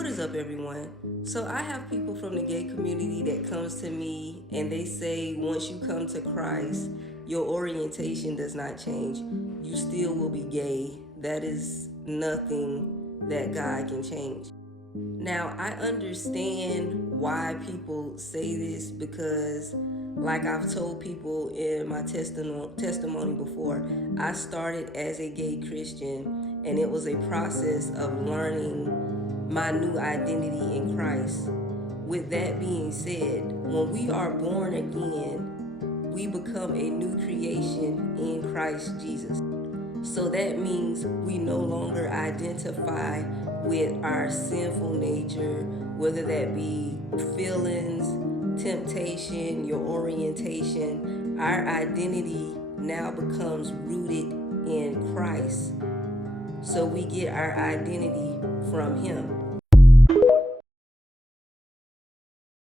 What is up, everyone? So I have people from the gay community that comes to me and they say once you come to Christ, your orientation does not change. You still will be gay. That is nothing that God can change. Now, I understand why people say this because, like I've told people in my testimony before, I started as a gay Christian and it was a process of learning my new identity in Christ. With that being said, when we are born again, we become a new creation in Christ Jesus. So that means we no longer identify with our sinful nature, whether that be feelings, temptation, your orientation. Our identity now becomes rooted in Christ. So we get our identity from Him.